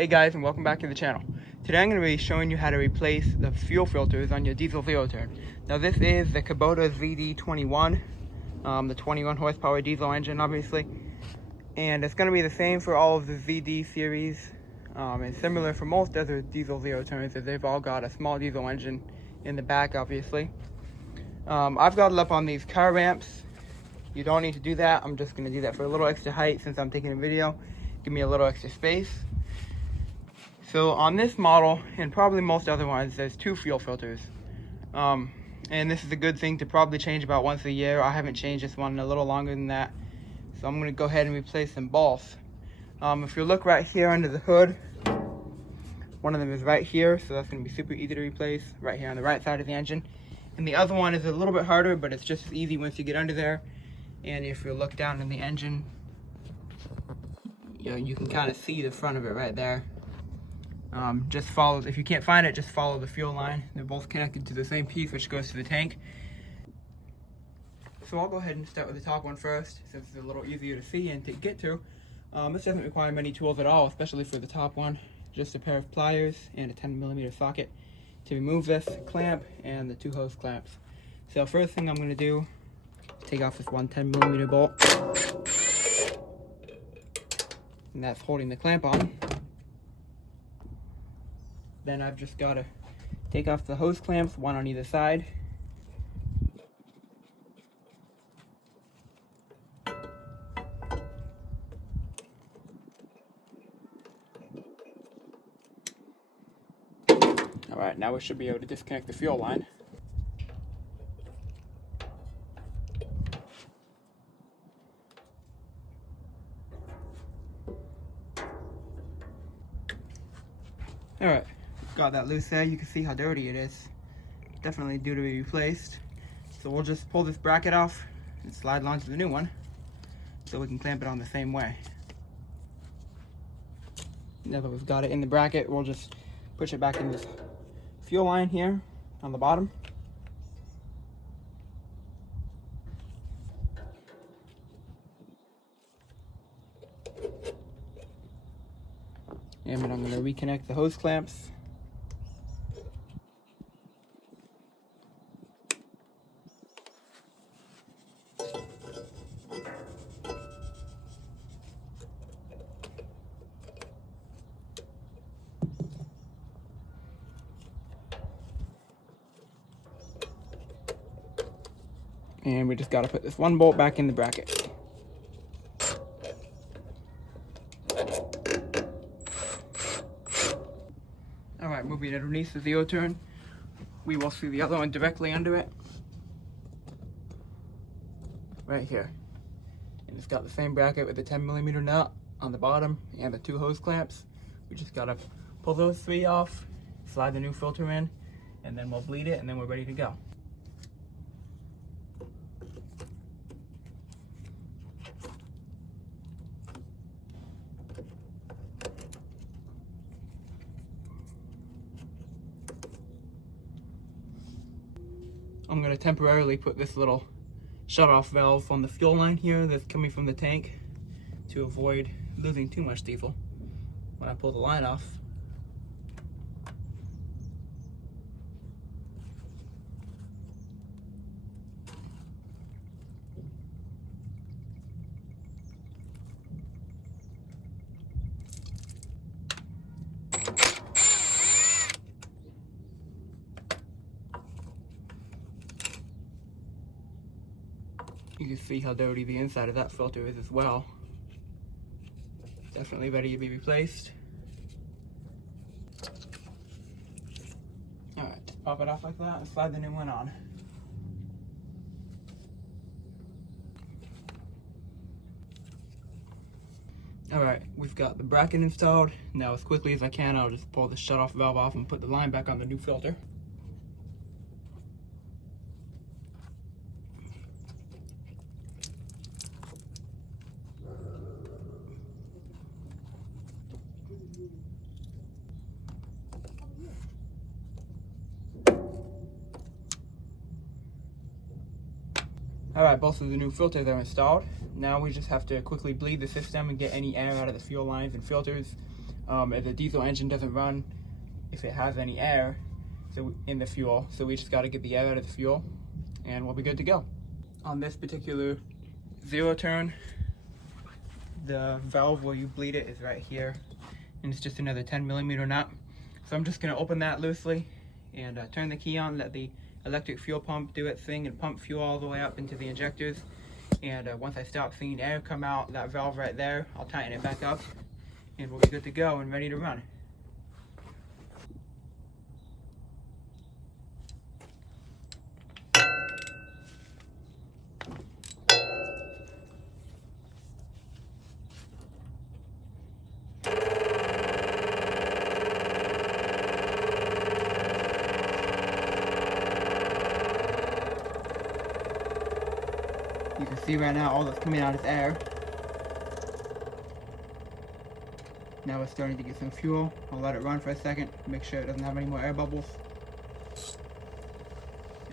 Hey guys, and welcome back to the channel. Today I'm going to be showing you how to replace the fuel filters on your Diesel Zero Turn. Now this is the Kubota ZD21, the 21 horsepower diesel engine obviously. And it's going to be the same for all of the ZD series, and similar for most other Diesel Zero Turns, as they've all got a small diesel engine in the back obviously. I've got it up on these car ramps. You don't need to do that. I'm just going to do that for a little extra height since I'm taking a video. Give me a little extra space. So on this model, and probably most other ones, there's two fuel filters. And this is a good thing to probably change about once a year. I haven't changed this one in a little longer than that. So I'm gonna go ahead and replace them both. If you look right here under the hood, one of them is right here, so that's gonna be super easy to replace, right here on the right side of the engine. And the other one is a little bit harder, but it's just as easy once you get under there. And if you look down in the engine, you can kind of see the front of it right there. Just follow, if you can't find it, just follow the fuel line. They're both connected to the same piece, which goes to the tank. So I'll go ahead and start with the top one first, since it's a little easier to see and to get to. This doesn't require many tools at all, especially for the top one. Just a pair of pliers and a 10mm socket to remove this clamp and the two hose clamps. So first thing I'm going to do is take off this one 10mm bolt. And that's holding the clamp on. Then I've just got to take off the hose clamps, one on either side. Alright, now we should be able to disconnect the fuel line. Alright. Got that loose there. You can see how dirty it is. Definitely due to be replaced. So we'll just pull this bracket off and slide it onto the new one so we can clamp it on the same way. Now that we've got it in the bracket, we'll just push it back in this fuel line here on the bottom. And I'm going to reconnect the hose clamps. And we just got to put this one bolt back in the bracket. Alright, moving it underneath the Zero Turn, we will see the other one directly under it. Right here. And it's got the same bracket with the 10mm nut on the bottom and the two hose clamps. We just got to pull those three off, slide the new filter in, and then we'll bleed it, and then we're ready to go. I'm going to temporarily put this little shut-off valve on the fuel line here that's coming from the tank to avoid losing too much diesel when I pull the line off. You can see how dirty the inside of that filter is as well. Definitely ready to be replaced. Alright, just pop it off like that and slide the new one on. Alright, we've got the bracket installed. Now as quickly as I can, I'll just pull the shut-off valve off and put the line back on the new filter. Alright, both of the new filters are installed. Now we just have to quickly bleed the system and get any air out of the fuel lines and filters. if the diesel engine doesn't run, if it has any air in the fuel. So we just got to get the air out of the fuel and we'll be good to go. On this particular zero turn, the valve where you bleed it is right here, and it's just another 10mm nut. So I'm just going to open that loosely and turn the key on, let the electric fuel pump do its thing and pump fuel all the way up into the injectors. And once I stop seeing air come out that valve right there, I'll tighten it back up and we'll be good to go and ready to run. You can see right now all that's coming out is air. Now it's starting to get some fuel. I'll let it run for a second, make sure it doesn't have any more air bubbles.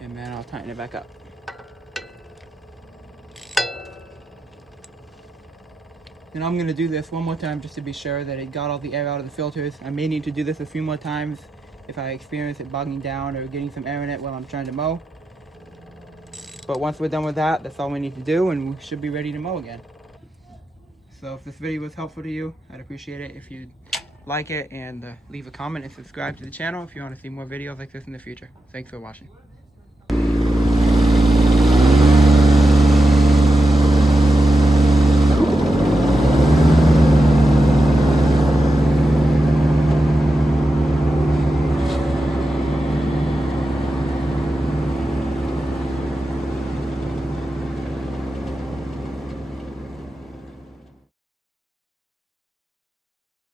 And then I'll tighten it back up. And I'm going to do this one more time just to be sure that it got all the air out of the filters. I may need to do this a few more times if I experience it bogging down or getting some air in it while I'm trying to mow. But once we're done with that, that's all we need to do and we should be ready to mow again. So if this video was helpful to you, I'd appreciate it if you'd like it and leave a comment and subscribe to the channel if you want to see more videos like this in the future. Thanks for watching.